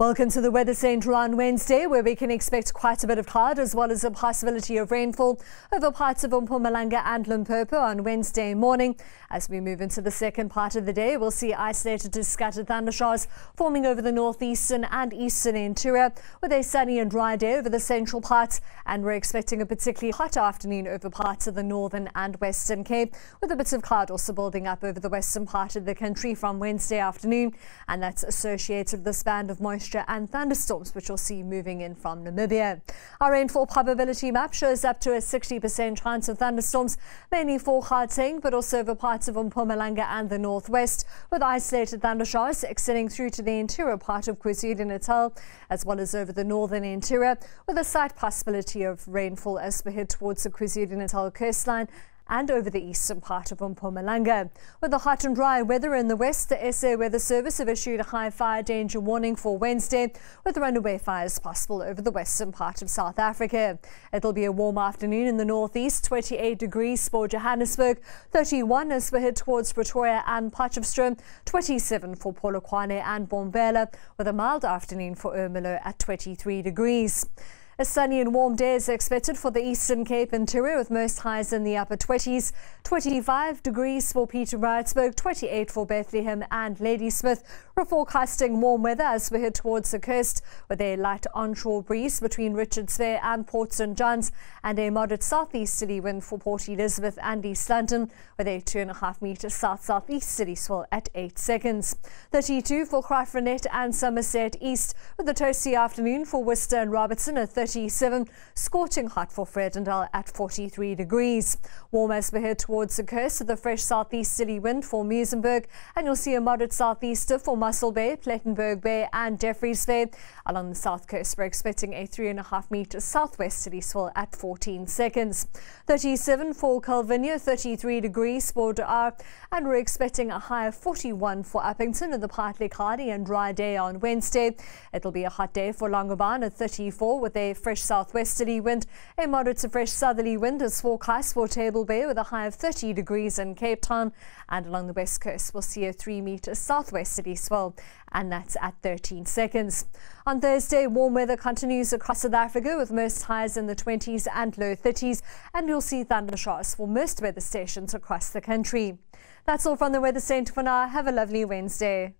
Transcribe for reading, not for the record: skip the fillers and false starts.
Welcome to the Weather Centre on Wednesday, where we can expect quite a bit of cloud as well as a possibility of rainfall over parts of Mpumalanga and Limpopo on Wednesday morning. As we move into the second part of the day, we'll see isolated to scattered thundershowers forming over the northeastern and eastern interior, with a sunny and dry day over the central parts, and we're expecting a particularly hot afternoon over parts of the northern and western Cape, with a bit of cloud also building up over the western part of the country from Wednesday afternoon, and that's associated with this band of moisture and thunderstorms which we'll see moving in from Namibia. Our rainfall probability map shows up to a 60% chance of thunderstorms, mainly for Gauteng, but also over parts of Mpumalanga and the northwest, with isolated thundershowers extending through to the interior part of KwaZulu-Natal, as well as over the northern interior, with a slight possibility of rainfall as we head towards the KwaZulu-Natal coastline and over the eastern part of Mpumalanga. With the hot and dry weather in the west, the SA Weather Service have issued a high fire danger warning for Wednesday, with runaway fires possible over the western part of South Africa. It'll be a warm afternoon in the northeast, 28 degrees for Johannesburg, 31 as we head towards Pretoria and Potchefstroom, 27 for Polokwane and Bombela, with a mild afternoon for Ermelo at 23 degrees. A sunny and warm day is expected for the Eastern Cape interior, with most highs in the upper 20s, 25 degrees for Pietermaritzburg, 28 for Bethlehem and Ladysmith. We're forecasting warm weather as we head towards the coast, with a light onshore breeze between Richards Bay and Port St John's, and a moderate southeasterly wind for Port Elizabeth and East London, with a 2.5 metre south-southeasterly swell at 8 seconds. 32 for Kraaifontein and Somerset East, with a toasty afternoon for Worcester and Robertson at 37, scorching hot for Vredendal at 43 degrees. Warm as we head towards the coast, with a fresh southeasterly wind for Muizenberg, and you'll see a moderate southeaster for Mussel Bay, Plettenberg Bay and Jeffreys Bay. Along the south coast, we're expecting a 3.5 metre southwesterly swell at 14 seconds. 37 for Calvinia, 33 degrees for Dar, and we're expecting a high of 41 for Uppington with a partly cloudy and dry day on Wednesday. It'll be a hot day for Longabon at 34 with a fresh southwesterly wind. A moderate to fresh southerly wind is forecast for Table Bay with a high of 30 degrees in Cape Town, and along the west coast we'll see a 3 metre southwesterly swell, and that's at 13 seconds. On Thursday, warm weather continues across South Africa, with most highs in the 20s and low 30s, and you'll see thundershowers for most weather stations across the country. That's all from the Weather Centre for now. Have a lovely Wednesday.